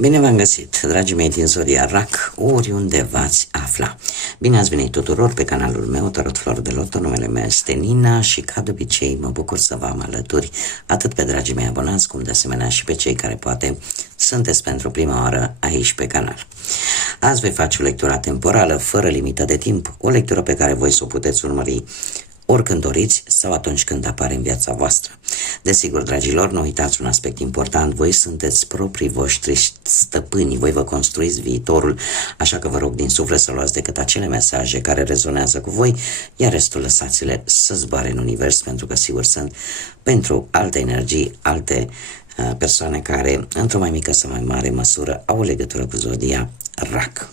Bine v-am găsit, dragii mei din Zodia RAC, oriunde v-ați afla. Bine ați venit tuturor pe canalul meu, Tarot Flor de Loto, numele meu este Nina și ca de obicei mă bucur să vă am alături, atât pe dragii mei abonați, cum de asemenea și pe cei care poate sunteți pentru prima oară aici pe canal. Azi voi face o lectură temporală, fără limită de timp, o lectură pe care voi să o puteți urmări oricând doriți sau atunci când apare în viața voastră. Desigur, dragilor, nu uitați un aspect important, voi sunteți proprii voștri stăpâni, voi vă construiți viitorul, așa că vă rog din suflet să luați decât acele mesaje care rezonează cu voi, iar restul lăsați-le să zboare în univers, pentru că sigur sunt pentru alte energii, alte persoane care, într-o mai mică sau mai mare măsură, au o legătură cu Zodia RAC.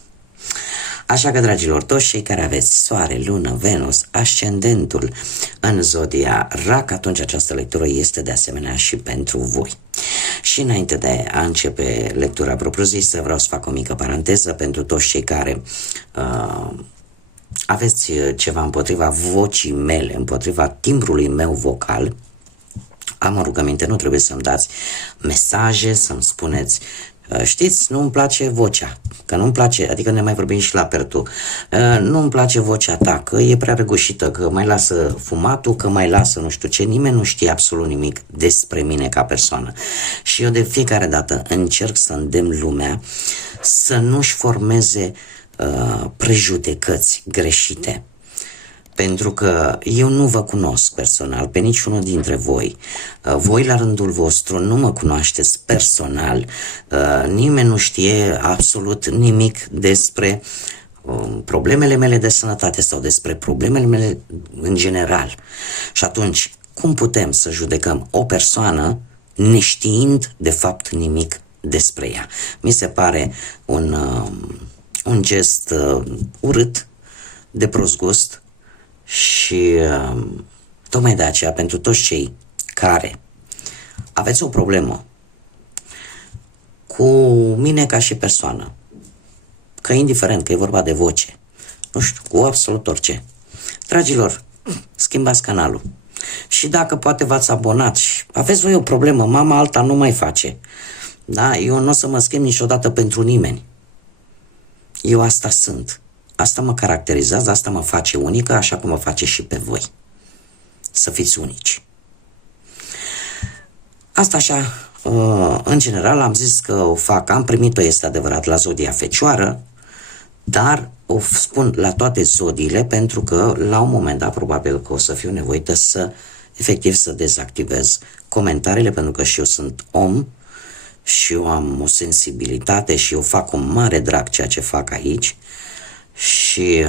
Așa că, dragilor, toți cei care aveți Soare, Lună, Venus, ascendentul în Zodia RAC, atunci această lectură este de asemenea și pentru voi. Și înainte de a începe lectura propriu-zisă, vreau să fac o mică paranteză pentru toți cei care aveți ceva împotriva vocii mele, împotriva timbrului meu vocal. Am o rugăminte, nu trebuie să-mi dați mesaje, să-mi spuneți știți, nu-mi place vocea, că nu-mi place, adică ne mai vorbim și la Pertu, nu-mi place vocea ta, că e prea răgușită, că mai lasă fumatul, că mai lasă nu știu ce, nimeni nu știe absolut nimic despre mine ca persoană. Și eu de fiecare dată încerc să îndemn lumea să nu-și formeze prejudecăți greșite. Pentru că eu nu vă cunosc personal pe niciunul dintre voi. Voi la rândul vostru nu mă cunoașteți personal. Nimeni nu știe absolut nimic despre problemele mele de sănătate sau despre problemele mele în general. Și atunci, cum putem să judecăm o persoană neștiind de fapt nimic despre ea? Mi se pare un gest urât, de prost gust. Și tocmai de aceea, pentru toți cei care aveți o problemă cu mine ca și persoană, că indiferent că e vorba de voce, nu știu, cu absolut orice, dragilor, schimbați canalul. Și dacă poate v-ați abonat și aveți voi o problemă, mama alta nu mai face, da, eu nu o să mă schimb niciodată pentru nimeni. Eu asta sunt. Asta mă caracterizează, asta mă face unică, așa cum mă face și pe voi. Să fiți unici. Asta așa, în general, am zis că o fac, am primit-o, este adevărat, la Zodia Fecioară, dar o spun la toate zodiile, pentru că la un moment dat probabil că o să fiu nevoită să, efectiv, să dezactivez comentariile, pentru că și eu sunt om și eu am o sensibilitate și eu fac un mare drag ceea ce fac aici. Și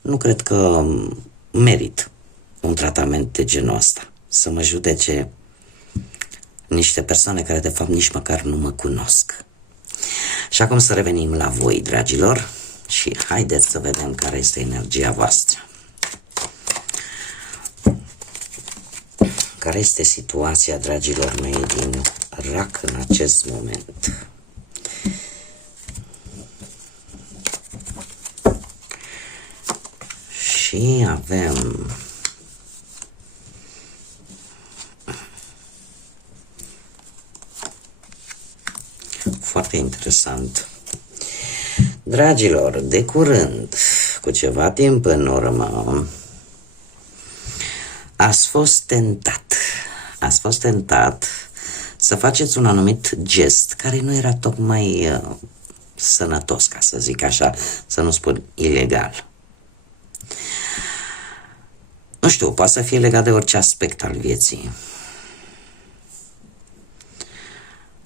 nu cred că merit un tratament de genul ăsta, să mă judece niște persoane care de fapt nici măcar nu mă cunosc. Și acum să revenim la voi, dragilor, și haideți să vedem care este energia voastră. Care este situația, dragilor mei, din RAC în acest moment? Și avem foarte interesant. Dragilor, de curând, cu ceva timp în urmă, ați fost tentat să faceți un anumit gest care nu era tocmai sănătos, ca să zic așa, să nu spun ilegal. Nu știu, poate să fie legat de orice aspect al vieții.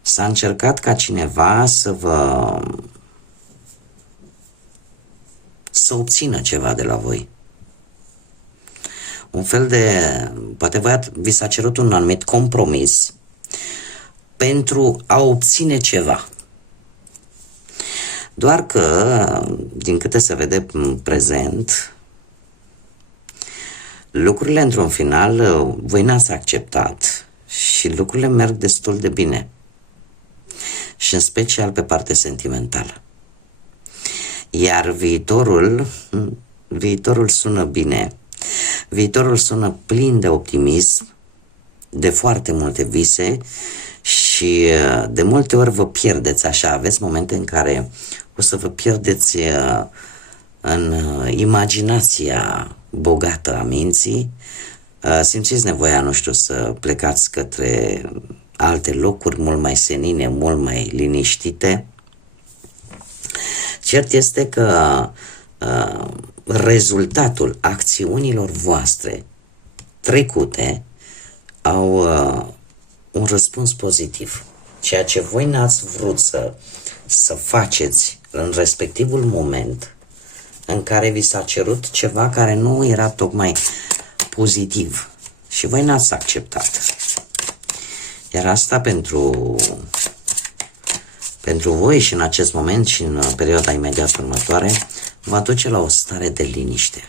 S-a încercat ca cineva să obțină ceva de la voi. Un fel de, poate vi s-a cerut un anumit compromis pentru a obține ceva. Doar că, din câte se vede în prezent, lucrurile într-un final voi n-ați acceptat și lucrurile merg destul de bine. Și în special pe partea sentimentală. Iar viitorul sună bine. Viitorul sună plin de optimism, de foarte multe vise și de multe ori vă pierdeți așa, aveți momente în care o să vă pierdeți în imaginația bogată a minții, simțiți nevoia, nu știu, să plecați către alte locuri mult mai senine, mult mai liniștite. Cert este că rezultatul acțiunilor voastre trecute au un răspuns pozitiv. Ceea ce voi n-ați vrut să faceți în respectivul moment în care vi s-a cerut ceva care nu era tocmai pozitiv și voi n-ați acceptat. Iar asta pentru voi și în acest moment și în perioada imediat următoare va duce la o stare de liniște.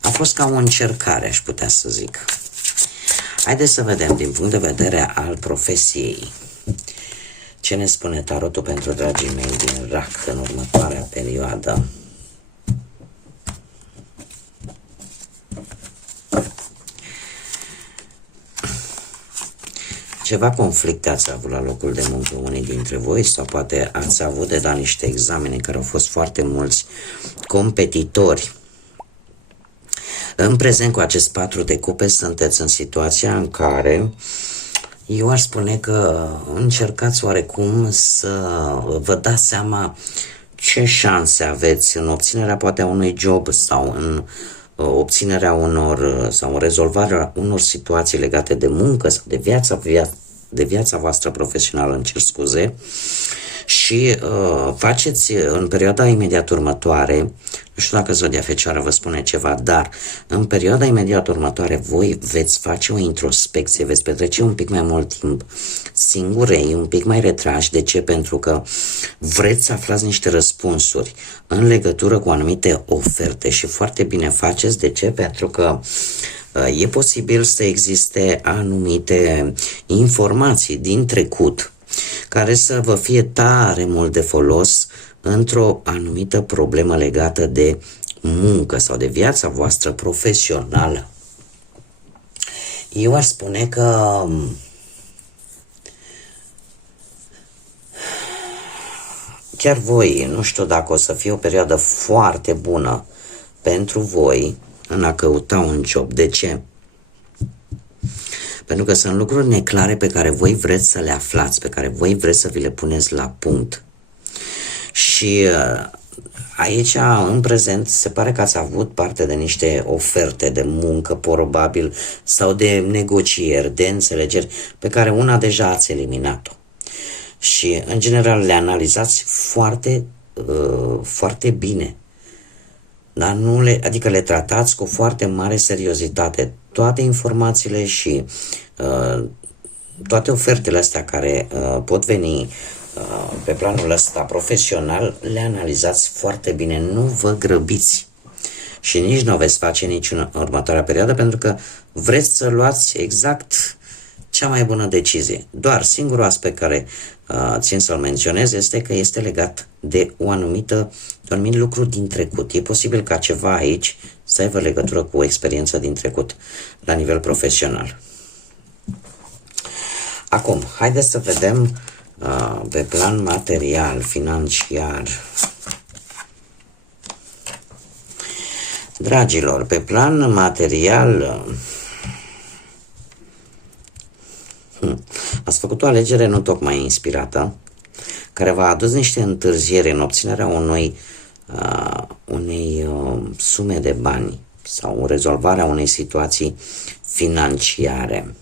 A fost ca o încercare, aș putea să zic. Haideți să vedem din punct de vedere al profesiei ce ne spune tarotul pentru dragii mei din RAC în următoarea perioadă. Ceva conflicte ați avut la locul de muncă unii dintre voi sau poate ați avut de dat niște examene care au fost foarte mulți competitori. În prezent cu acest 4 de cupe sunteți în situația în care eu aș spune că încercați oarecum să vă dați seama ce șanse aveți în obținerea poate a unui job sau în obținerea unor sau în rezolvarea unor situații legate de muncă sau de viața voastră profesională, îmi cer scuze, și faceți în perioada imediat următoare, nu știu dacă Zodia Fecioară vă spune ceva, dar în perioada imediat următoare voi veți face o introspecție, veți petrece un pic mai mult timp singurei, un pic mai retrași. De ce? Pentru că vreți să aflați niște răspunsuri în legătură cu anumite oferte și foarte bine faceți. De ce? Pentru că e posibil să existe anumite informații din trecut care să vă fie tare mult de folos într-o anumită problemă legată de muncă sau de viața voastră profesională. Eu aș spune că chiar voi, nu știu dacă o să fie o perioadă foarte bună pentru voi în a căuta un job. De ce? Pentru că sunt lucruri neclare pe care voi vreți să le aflați, pe care voi vreți să vi le puneți la punct. Și aici, în prezent, se pare că ați avut parte de niște oferte de muncă, probabil, sau de negocieri, de înțelegeri, pe care una deja ați eliminat-o. Și, în general, le analizați foarte, foarte bine. Dar adică le tratați cu foarte mare seriozitate. Toate informațiile și toate ofertele astea care pot veni pe planul ăsta profesional, le analizați foarte bine, nu vă grăbiți și nici nu o veți face nici în următoarea perioadă, pentru că vreți să luați exact cea mai bună decizie. Doar singurul aspect care țin să-l menționez este că este legat de un anumit lucru din trecut. E posibil ca ceva aici să aibă legătură cu o experiență din trecut la nivel profesional. Acum, haideți să vedem pe plan material, financiar. Dragilor, pe plan material ați făcut o alegere nu tocmai inspirată, care v-a adus niște întârzieri în obținerea unei sume de bani sau rezolvarea unei situații financiare.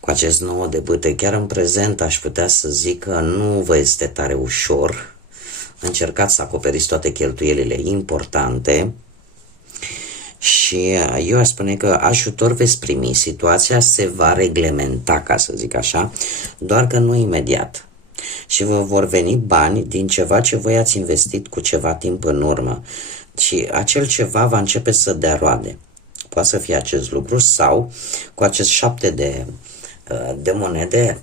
Cu acest 9 de bâte, chiar în prezent aș putea să zic că nu vă este tare ușor. Încercați să acoperiți toate cheltuielile importante și eu aș spune că ajutor veți primi. Situația se va reglementa, ca să zic așa, doar că nu imediat. Și vă vor veni bani din ceva ce voi ați investit cu ceva timp în urmă. Și acel ceva va începe să dea roade. Poate să fie acest lucru sau cu acest 7 de monede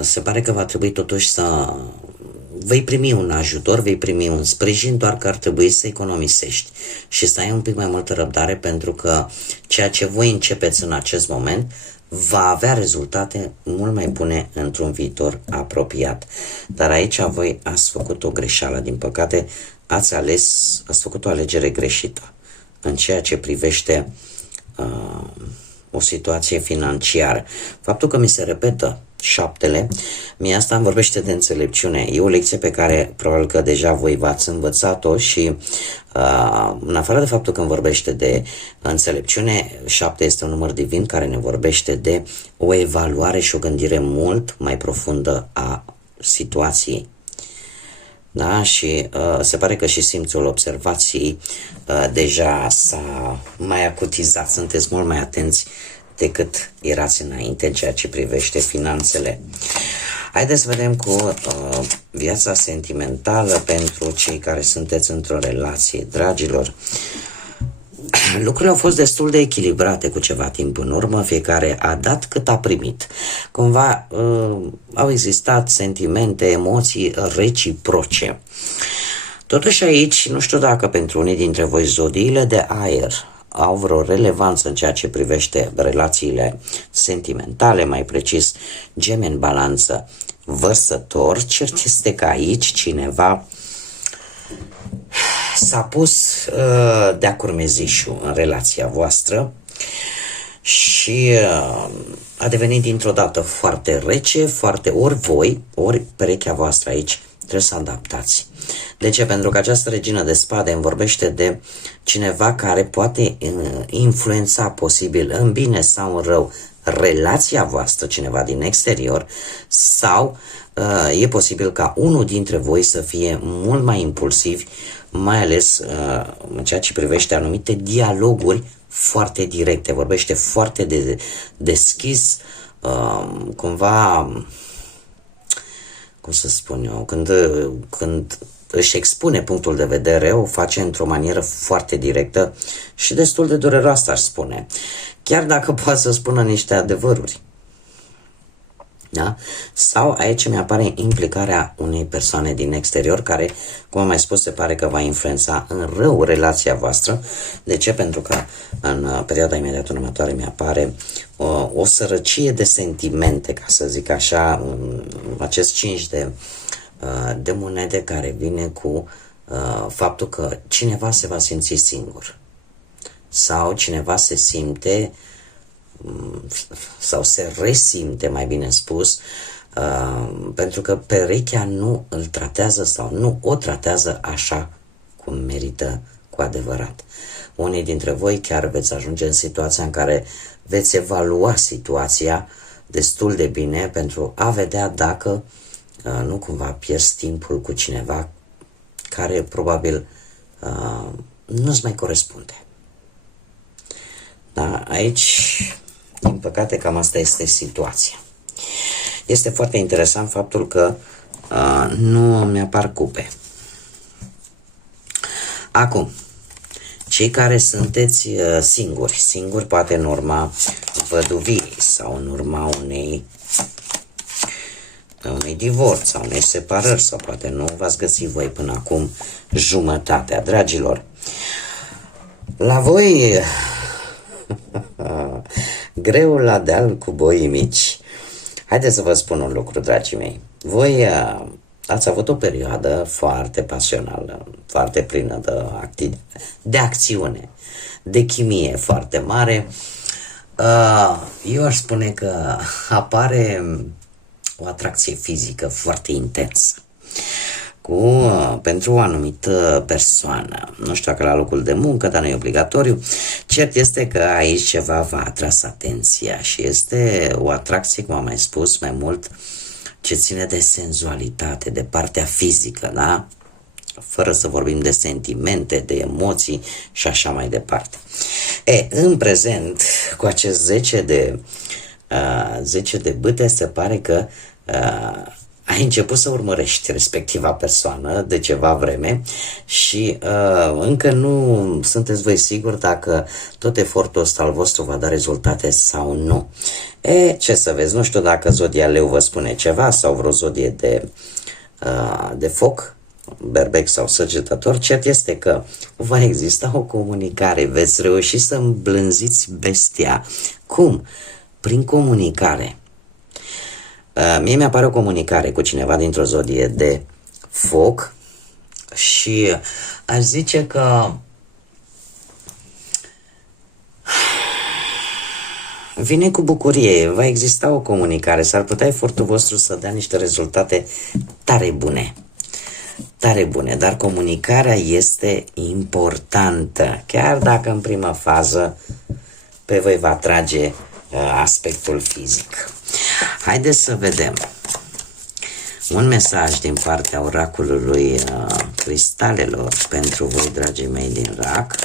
se pare că va trebui totuși să vei primi un ajutor, vei primi un sprijin, doar că ar trebui să economisești și să ai un pic mai multă răbdare, pentru că ceea ce voi începeți în acest moment va avea rezultate mult mai bune într-un viitor apropiat. Dar aici voi ați făcut o greșeală, din păcate ați făcut o alegere greșită în ceea ce privește o situație financiară. Faptul că mi se repetă 7-le, mie asta îmi vorbește de înțelepciune. E o lecție pe care probabil că deja voi v-ați învățat-o și în afară de faptul că îmi vorbește de înțelepciune, 7 este un număr divin care ne vorbește de o evaluare și o gândire mult mai profundă a situației. Da? Și se pare că și simțul observației deja s-a mai acutizat, sunteți mult mai atenți decât erați înainte în ceea ce privește finanțele. Haideți să vedem cu viața sentimentală pentru cei care sunteți într-o relație, dragilor. Lucrurile au fost destul de echilibrate cu ceva timp în urmă, fiecare a dat cât a primit. Cumva au existat sentimente, emoții reciproce. Totuși aici, nu știu dacă pentru unii dintre voi zodiile de aer au vreo relevanță în ceea ce privește relațiile sentimentale, mai precis Gemeni, Balanță, Vărsător. Cert este că aici cineva s-a pus de-a curmezișul în relația voastră și a devenit dintr-o dată foarte rece, foarte ori voi, ori perechea voastră aici trebuie să adaptați. De ce? Pentru că această regină de spade îmi vorbește de cineva care poate influența posibil în bine sau în rău relația voastră, cineva din exterior, sau e posibil ca unul dintre voi să fie mult mai impulsiv, mai ales în ceea ce privește anumite dialoguri foarte directe, vorbește foarte deschis, cumva, cum să spun eu, când își expune punctul de vedere, o face într-o manieră foarte directă și destul de dureroasă, aș spune. Chiar dacă poate să spună niște adevăruri. Da? Sau aici mi apare implicarea unei persoane din exterior care, cum am mai spus, se pare că va influența în rău relația voastră. De ce? Pentru că în perioada imediat următoare mi apare o sărăcie de sentimente, ca să zic așa, acest 5 de monede care vine cu faptul că cineva se va simți singur sau cineva se simte sau se resimte, mai bine spus, pentru că perechea nu îl tratează sau nu o tratează așa cum merită cu adevărat. Unii dintre voi chiar veți ajunge în situația în care veți evalua situația destul de bine pentru a vedea dacă nu cumva pierzi timpul cu cineva care probabil nu-ți mai corespunde. Da, aici, din păcate, cam asta este situația. Este foarte interesant faptul că nu mi-apar cupe. Acum, cei care sunteți singuri, poate în urma văduviei sau în urma unui divorț sau unei separări, sau poate nu v-ați găsit voi până acum jumătatea, dragilor. La voi greul la deal cu boii mici. Haideți să vă spun un lucru, dragii mei. Voi ați avut o perioadă foarte pasională, foarte plină de acțiune, de chimie foarte mare. Eu aș spune că apare o atracție fizică foarte intensă pentru o anumită persoană. Nu știu dacă la locul de muncă, dar nu e obligatoriu. Cert este că aici ceva v-a atras atenția și este o atracție, cum am mai spus, mai mult ce ține de senzualitate, de partea fizică, da? Fără să vorbim de sentimente, de emoții și așa mai departe. În prezent, cu acest 10 de bâte, se pare că ai început să urmărești respectiva persoană de ceva vreme și încă nu sunteți voi siguri dacă tot efortul ăsta al vostru va da rezultate sau nu. Ce să vezi, nu știu dacă zodia Leu vă spune ceva sau vreo zodie de de foc, berbec sau săgetător, cert este că va exista o comunicare, veți reuși să îmblânziți bestia. Cum? Prin comunicare. Mie mi-apare o comunicare cu cineva dintr-o zodie de foc și aș zice că vine cu bucurie, va exista o comunicare, s-ar putea efortul vostru să dea niște rezultate tare bune. Tare bune, dar comunicarea este importantă, chiar dacă în prima fază pe voi va atrage aspectul fizic. Haideți să vedem un mesaj din partea oracolului cristalelor pentru voi, dragii mei din RAC.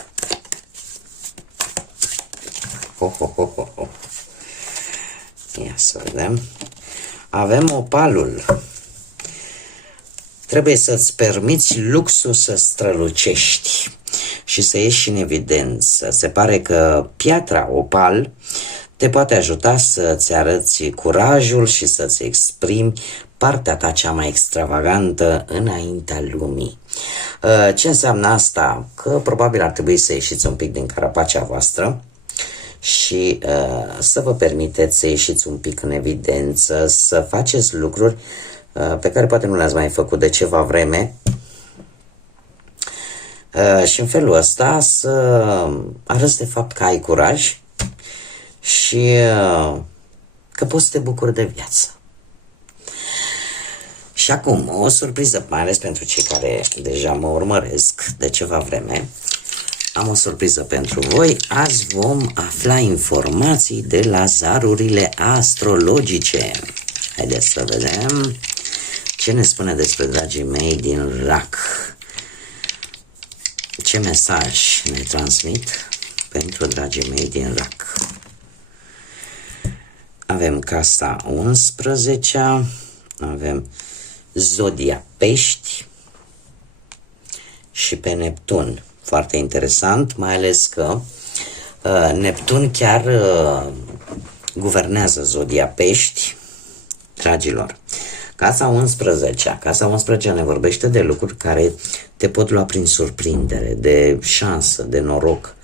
Ia să vedem. Avem opalul. Trebuie să-ți permiți luxul să strălucești și să ieși în evidență. Se pare că piatra opal te poate ajuta să-ți arăți curajul și să-ți exprimi partea ta cea mai extravagantă înaintea lumii. Ce înseamnă asta? Că probabil ar trebui să ieșiți un pic din carapacea voastră și să vă permiteți să ieșiți un pic în evidență, să faceți lucruri pe care poate nu le-ați mai făcut de ceva vreme și în felul ăsta să arăți de fapt că ai curaj și că poți să te bucuri de viață. Și acum, o surpriză, mai ales pentru cei care deja mă urmăresc de ceva vreme, am o surpriză pentru voi. Azi vom afla informații de la zarurile astrologice. Haideți să vedem ce ne spune despre dragii mei din RAC. Ce mesaj ne transmit pentru dragii mei din RAC. Avem casa 11, avem zodia Pești și pe Neptun. Foarte interesant, mai ales că Neptun chiar guvernează zodia Pești, dragilor. Casa 11. Casa 11 ne vorbește de lucruri care te pot lua prin surprindere, de șansă, de noroc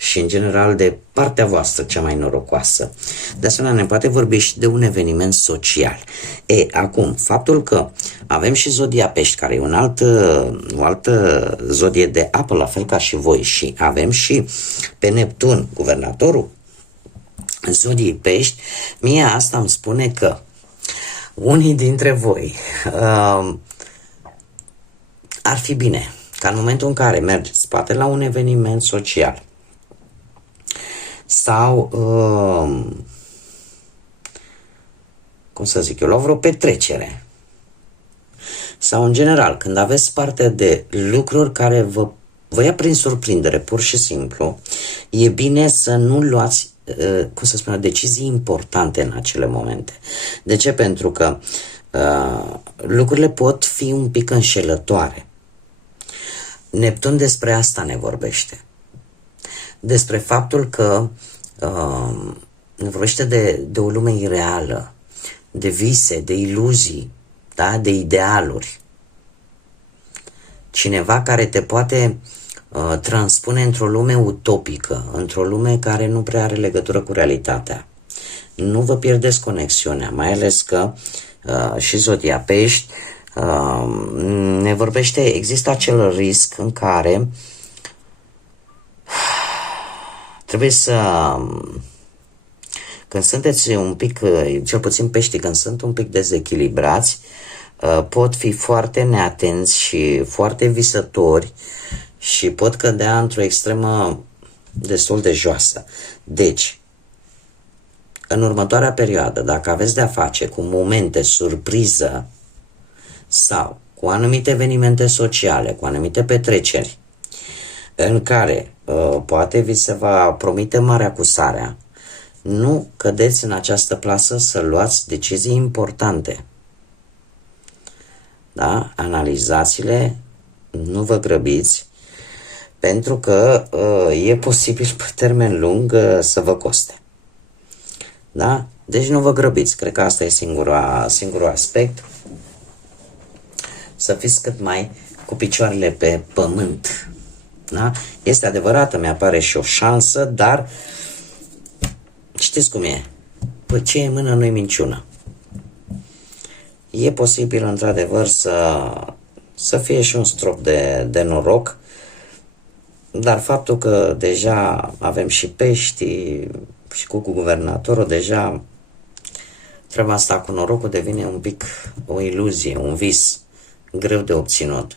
și în general de partea voastră cea mai norocoasă. De asemenea, ne poate vorbi și de un eveniment social. Acum, faptul că avem și zodia Pești, care e o altă zodie de apă, la fel ca și voi, și avem și pe Neptun, guvernatorul zodiei Pești, mie asta îmi spune că unii dintre voi ar fi bine ca în momentul în care mergeți poate la un eveniment social sau cum să zic eu, la vreo petrecere sau în general când aveți parte de lucruri care vă ia prin surprindere, pur și simplu, e bine să nu luați cum să spun, decizii importante în acele momente. De ce? Pentru că lucrurile pot fi un pic înșelătoare. Neptun despre asta ne vorbește. Despre faptul că ne vorbește de o lume ireală, de vise, de iluzii, da? De idealuri. Cineva care te poate transpune într-o lume utopică, într-o lume care nu prea are legătură cu realitatea. Nu vă pierdeți conexiunea, mai ales că și zodia Pești ne vorbește, există acel risc în care trebuie să, când sunteți un pic, cel puțin peștii, când sunt un pic dezechilibrați, pot fi foarte neatenți și foarte visători și pot cădea într-o extremă destul de joasă. Deci, în următoarea perioadă, dacă aveți de-a face cu momente surpriză sau cu anumite evenimente sociale, cu anumite petreceri, în care poate vi se va promite marea cu sarea, nu cădeți în această plasă să luați decizii importante. Da? Analizați-le, nu vă grăbiți, pentru că e posibil pe termen lung să vă coste. Da? Deci nu vă grăbiți. Cred că asta e singurul aspect. să fiți cât mai cu picioarele pe pământ. Da? Este adevărat, îmi apare și o șansă, dar știți cum e? Păi ce e în mână nu-i minciună. E posibil, într-adevăr, să fie și un strop de noroc, dar faptul că deja avem și pești și cu guvernatorul, deja treaba asta cu norocul devine un pic o iluzie, un vis greu de obținut.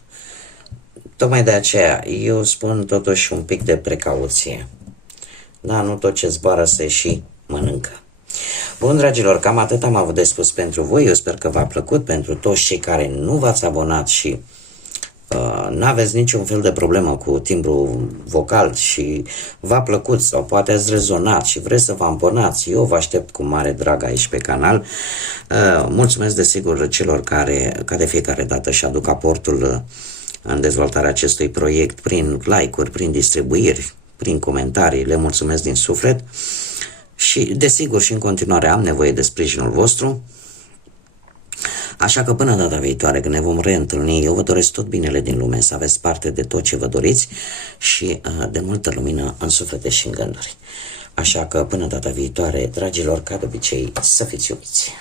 Tocmai de aceea eu spun totuși un pic de precauție. Da, nu tot ce zboară se și mănâncă. Bun, dragilor, cam atât am avut de spus pentru voi. Eu sper că v-a plăcut. Pentru toți cei care nu v-ați abonat și nu aveți niciun fel de problemă cu timbru vocal și v-a plăcut sau poate ați rezonat și vreți să vă abonați, eu vă aștept cu mare drag aici pe canal. Mulțumesc desigur celor care ca de fiecare dată își aduc aportul în dezvoltarea acestui proiect prin like-uri, prin distribuiri, prin comentarii. Le mulțumesc din suflet și desigur și în continuare am nevoie de sprijinul vostru. Așa că până data viitoare, când ne vom reîntâlni, eu vă doresc tot binele din lume, să aveți parte de tot ce vă doriți și de multă lumină în suflete și în gânduri. Așa că până data viitoare, dragilor, ca de obicei, să fiți iubiți!